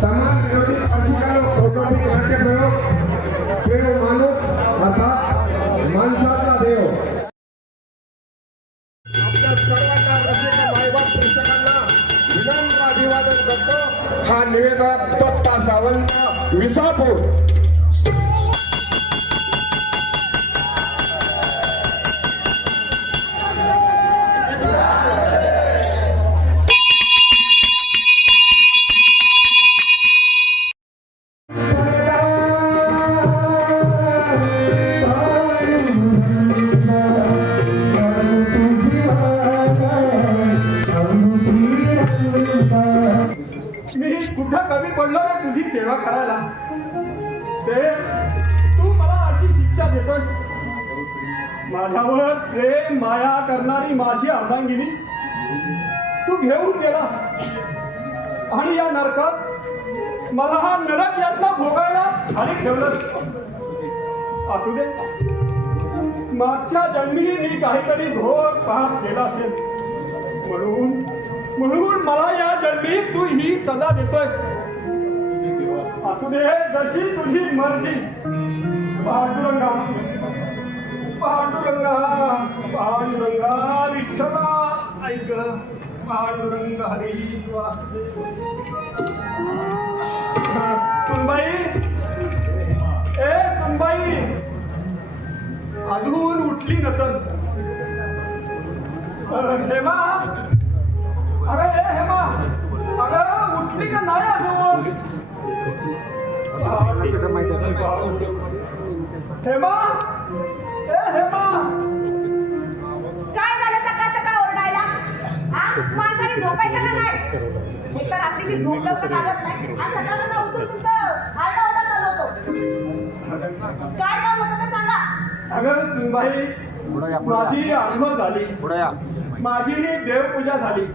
समाज विरोधी अधिकार कौटुंबिक नाट्यप्रयोग खेळ माणूस अर्थात माणसाचा देव आपल्या सर्वांना रसिक मायबाप प्रेक्षकांना विनम्र अभिवादन करतो। हा निवेदक दत्ता सावंत विसापूर। मी कुठं कमी पडलो रे तुझी सेवा करायला? ते तू मला अशी शिक्षा देतोस? माझ्यावर प्रेम माया करणारी माझी अर्धांगिनी तू घेऊन गेला आणि या नरकात मला हा नरक यातना भोगायला आणि ठेवलं। असू दे, मागच्या जन्मी मी काहीतरी घोर पाप केला असेल म्हणून मला या जन्मी तू ही सजा देतोय। असू दे, जशी तुझी मर्जी। पांडुरंगा पांडुरंगा पांडुरंगा विठ्ठला ऐक पांडुरंग हरी सुनबाई, ए सुनबाई अजून उठली नसल। हेमा, अरे हेमा, अगं उठली का नाही अजून? हेमा, ए हेमा, काय झालं सकाळ सकाळ ओरडायला? माणसाने झोपायचं का नाही? एक तर रात्रीची झोप लवकर लागत नाही आणि सकाळ उठून तुमचं आरडाओरडा चालू होतो। काय काम होतं ते सांगा। अगं सुनबाई, माझी आंघोळ झाली, माझी देवपूजा झाली।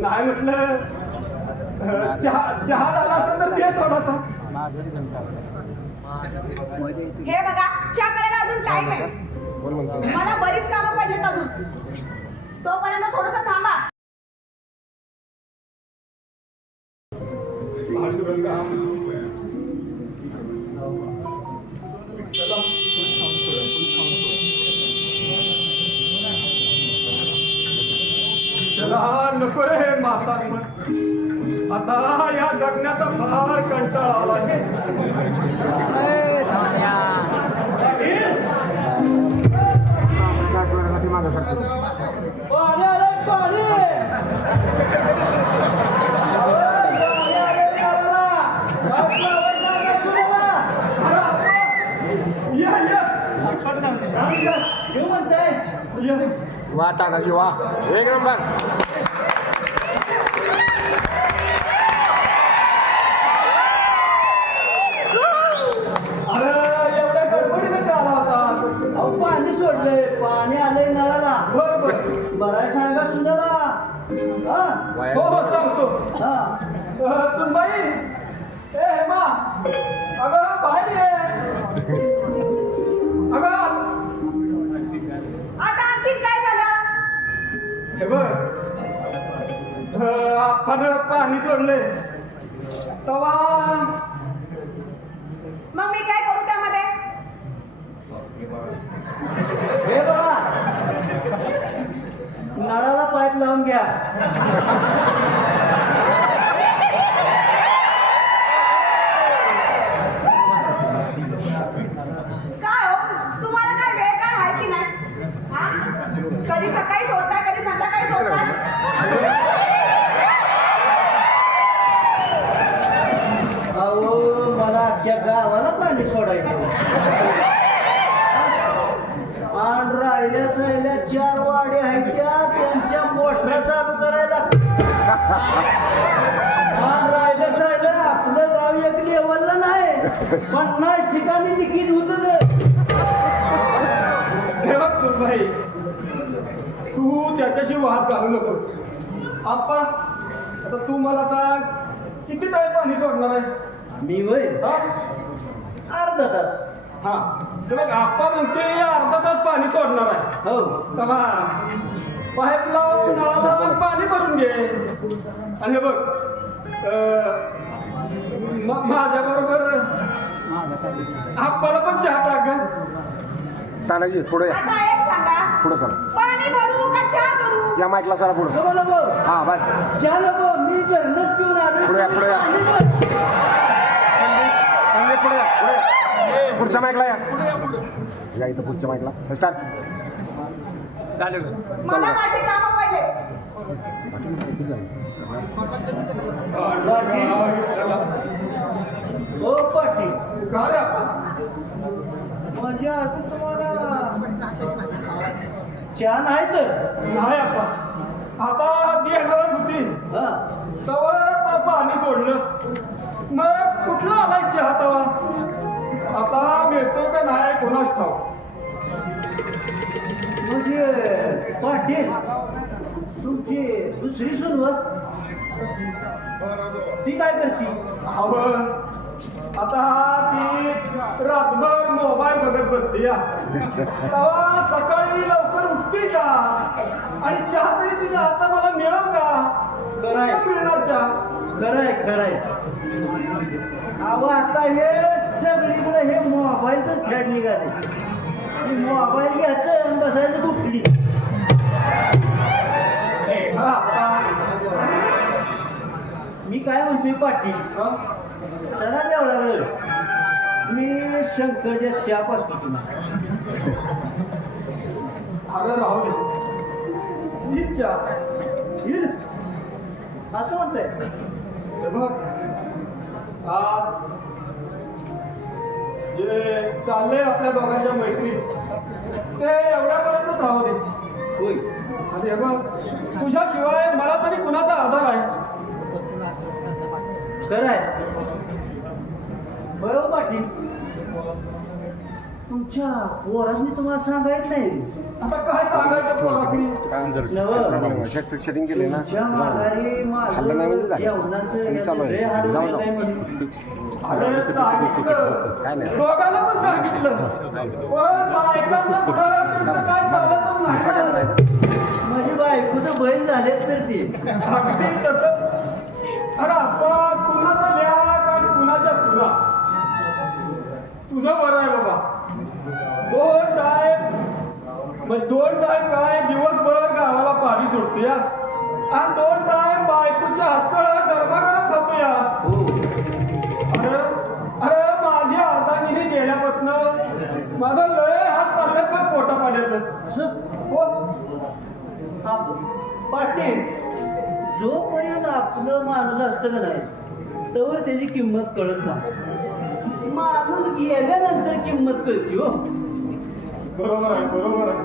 नाही म्हटलं चहा झाला असेल तर दे थोडासा। हे बघा, चहा करायला अजून टाइम आहे। मला बरीच कामं पडलीत अजून, तोपर्यंत थोडंसं थांबा। चला नको रे म्हातारपण, आता या जगण्याचा फार कंटाळा आला। पाणी आलं, पाणी वा तानाजी वा, एक नंबर। अरे एवढ्या गडबडीने का आला होता? अहो पाणी सोडलंय, पाणी आलंय नळाला। बरं बराय सांगा सुंदरा। हो हो सांगतो। हा सुनबाई, ए हेमा, अगं बाहेर ये। अगं आता आणखी काय झालं? हे बघ, आपण पाणी सोडले तवा मग मी काय करू त्यामध्ये? हे बघा, नळाला पाईप लावून घ्या। काय हो, तुम्हाला काय वेळ काय आहे की नाही? कधी सकाळी सोडताय, कधी संध्याकाळी सोडताय। अहो मला अख्ख्या गावाला पाणी सोडायचं आणि राहिल्या सहिल्या 4 वाड्या आहेत त्यांच्या मोटरा चालू करायला। आणि राहिल्या सहिल्या आपलं गाव एक लेवलला नाही, 50 ठिकाणी लिकेज होत। हे बघ सुनबाई, तू त्याच्याशी वाद घालू नको। आप्पा, आता तू मला सांग, किती टाइम पाणी सोडणार आहेस? मी वय हा? अर्धा तास। हा, ते बघ आप्पा म्हणते अर्धा तास पाणी सोडणार आहे। हो तेव्हा पाईप लावून नळाला पाणी भरून घे। आणि हे बघ, माझ्या बरोबर आपल्याला पण चहा टाक ग. तानाजी पुढे या, आता एक सांगा, पुढे चला. पाणी भरू का चहा करू? या माईकला चला पुढे. नको नको हा बस चहा नको, मी घरनच पिऊन आलो. पुढे या, पुढे या. संदीप पुढे या, पुढे या. पुढच्या माईकला या. या इथं पुढच्या माईकला स्टार्ट. मला माझे काम पडले. हो पाटील, काय रे आपण? म्हणजे अजून तुम्हाला चहा नाही तर? नाही आपण आता ती येणारच होती हा तवा पाणी सोडलं, मग कुठला आलाय चहा तवा? आता मिळतो का नाही कोणाच ठाव. म्हणजे पाटील तुमची दुसरी सुनवत ती काय करते? हवं आता ती रातभर मोबाईल बघत बसते या. तेव्हा सकाळी लवकर उठते का आणि चहा तरी तिला आता मला मिळेल का? खरंय. का मिळणार चहा? खरंय खरंय. अहो आता हे सगळीकडे हे मोबाईलच खेळ निघाले. मोबाईल घ्यायचं आणि बसायचं कुठली. हा, मी काय म्हणतोय पाटील, हा? चला एवढा वेळ मी शंकरच्या चहा पासतो तुम्हाला. अगं राहू दे, ही चहा येईल असं म्हणतंय. हे बघ, आज जे चाललंय आपल्या दोघांच्या मैत्रीत ते एवढ्यापर्यंत राहू दे. होय आणि हे बघ, तुझ्याशिवाय मला तरी कुणाचा आधार आहे? खरं आहे. बरोबर पाटील, तुमच्या पोरासनी तुम्हाला सांगायच नाही. आता काय सांगायचं पोरासनी? सेटिंग केले ना, तुमच्या माघारी खाल्लं नाही म्हणजे झालं. जेवणाचं सगळी चालू आहे. लय हाल जाऊ होत आहे ना. म्हणे. अरे सांगितलं, काय नाही. दोघांना पण सांगितलं, पण बायकांना पुढं तुमचं काय चालतच नाही. माझी बायकोचं बैल झालेत तर ते. अगदी तसं. अरे आपण कुणाचा ल्याक आणि कुणाच्या तुझा तुझं बरं आहे बाबा. दोन टाइम काय दिवसभर गावाला पाणी सोडते या, आणि दोन टाइम बायकोच्या हातचं गरमागरम खातो या. हो अरे अरे माझी अर्धांगिनी गेल्यापासून माझं लय हात चालल्यात बघ पोटा पाण्याचं. असं हो, पाटील, जोपर्यंत आपलं माणूस असतं का नाही तोवर त्याची किंमत कळत नाही. माणूस गेल्यानंतर किंमत कळते. हो बरोबर आहे, बरोबर आहे.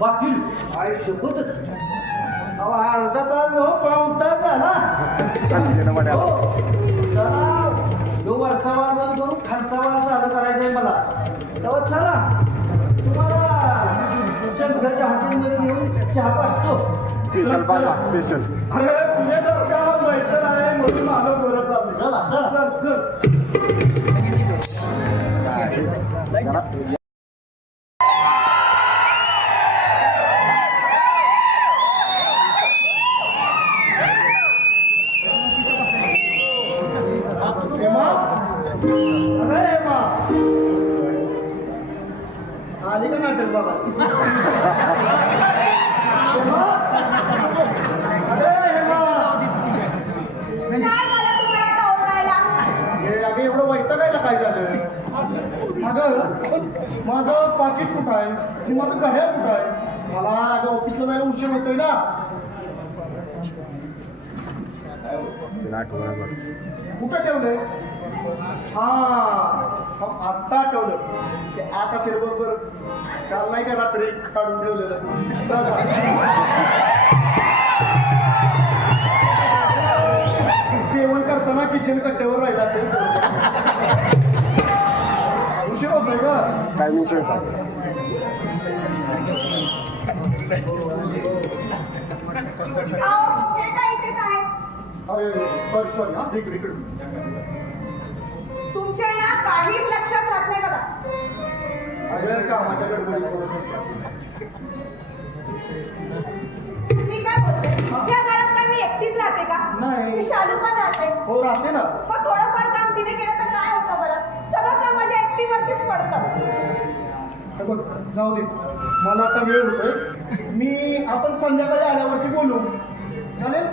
पाटील काय शपथच, अहो अर्धा तास हो पाऊण तास झाला. हो चला, जो वरचा वार बंद करून खालचा वार चालू करायचा आहे मला. तेव्हा चला तुम्हाला शंकरच्या हॉटेलमध्ये येऊन चहा पाचतो. स्पेशल पाहा स्पेशल. अरे तुझ्यासारखा मैत्र आहे म्हणून मला बरं चाललं. चला चला चल चल. आली का नाटक बाबा? काय झालं तुम्हाला आता ओरडायला? अगं एवढं वैतागायला काय झालं? अगं माझं पाकिट कुठं आहे आणि माझं घड्याळ कुठं आहे? मला अगं ऑफिसला जायला उशीर होतोय ना. कुठं ठेवलंय? हा आत्ता आठवलं. ते आता सिरबरोबर काल नाही का रात्री काढून ठेवलेलं. जेवण करताना किचन कट्ट्यावर राहिला असेल उशीर होतोय का? टायमिंग सेन्स आहे. अहो, हे काय इथेच आहे? अरे सॉरी हा इकडे इकडे. तुमच्या ना काहीच लक्षात राहत नाही बघा. अगं कामाच्या गडबडीत मी काय काय बोलते? या घरात काय मी एकटीच राहते का? नाही. मी शालू पण राहते. हो राहते ना. मग थोडंफार काम तिने केलं तर काय होतं बरं? सगळं काम माझ्या एकटीवरतीच पडतं. हे बघ जाऊ दे, मला आता वेळ होतोय. मी आपण संध्याकाळी आल्यावरती बोलू, चालेल?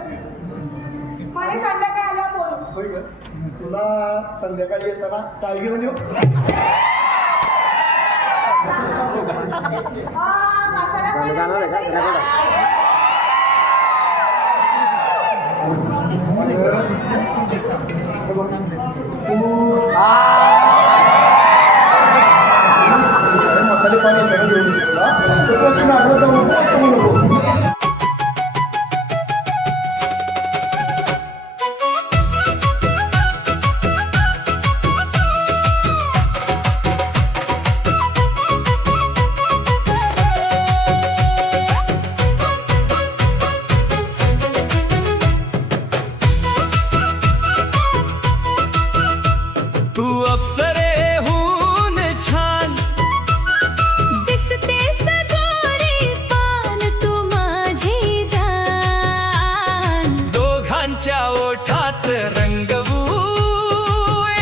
म्हणे संध्याकाळी आल्यावर बोलू. होय ग, तुला संध्याकाळी येताना काय घेऊन येऊ? मसाला पण जाणार आहे का? तरी काय? हे बघ, तू मसाले पाणी सगळं घेऊन ये तुला. तो प्रश्न आठवत जाऊ नको. तू अप्सरेहून छान दिसते सगोरी पान तू माझी जान दोघांच्या ओठात रंगवू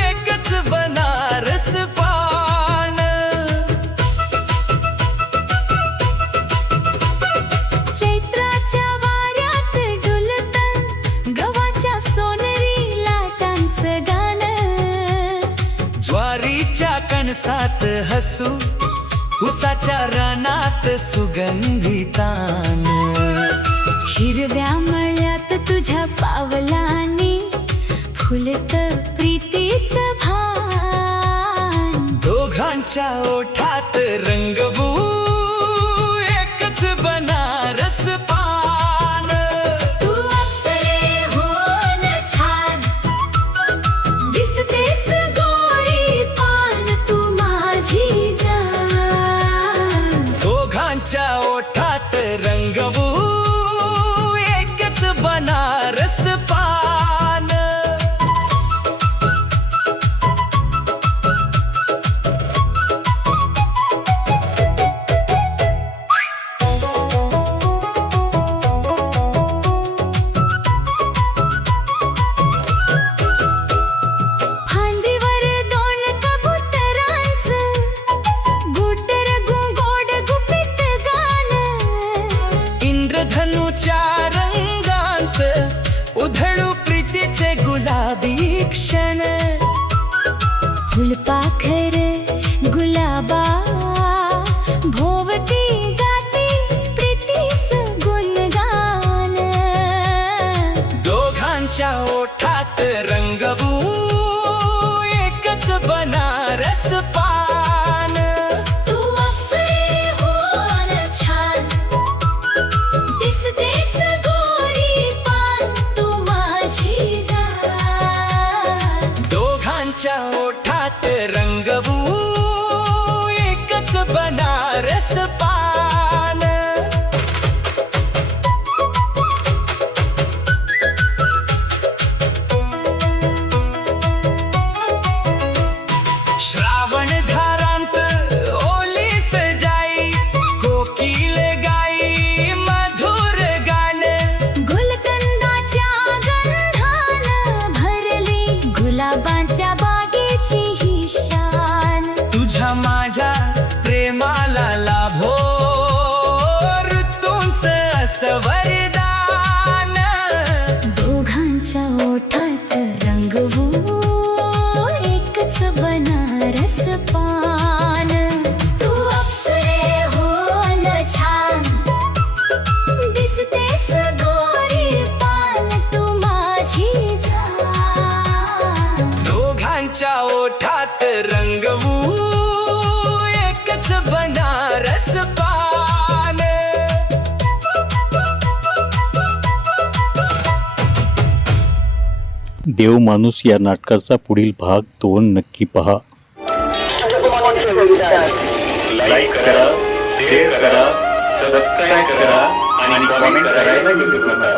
एकच बनारस पान चैत्राच्या वाऱ्यात डुलतं गव्हाच्या सोनेरी लाटांचं गाणं ज्वारीच्या कणसात हसू उसाच्या रानात सुगंधी तान हिरव्या मळ्यात तुझ्या पावलांनी फुलतं प्रीतीचं भान दोघांच्या ओठात रंगवू एकच बनारस पान तू अप्सरेहून छान दिसतेस गोरी पान तू माझी जान दोघांच्या ओठात रंगवू एकच बनारस पान फांदीवर दोन कबुतरांचं गुटर गुंगोड गुपित गाणं इंद्रधनुच्या रंगांत उधळू प्रीतीचे गुलाबी क्षण फुलपाखर गुलाबा भोवती गाती प्रीतीस गुणगान दोघांच्या ओठात रंगवू एकच बनारस पान तू अप्सरेहून छान दिसतेस गोरी पान तू माझी जान दोघांच्या ओठात रंगवू एकच बनारस पान श्रावण धारांत ओलीस जाई कोकिल गाई मधुर गान गुलकंदाच्या गंधानं भरली गुलाबांच्या बागेची ही शान तुझ्या माझ्या प्रेमाला लाभो ऋतूंचं असं वरदान दोघांच्या ओठात रंगवू एकच बनारस पान तू अप्सरेहून छान दिसतेस गोरी पान तू माझी जान दोघांच्या ओठात रंगवू एकच बनारस पान देव माणूस या नाटकाचा पुढील भाग 2 नक्की पहा. लाईक करा, शेअर करा, सबस्क्राईब करा आणि कमेंट करायला विसरू नका.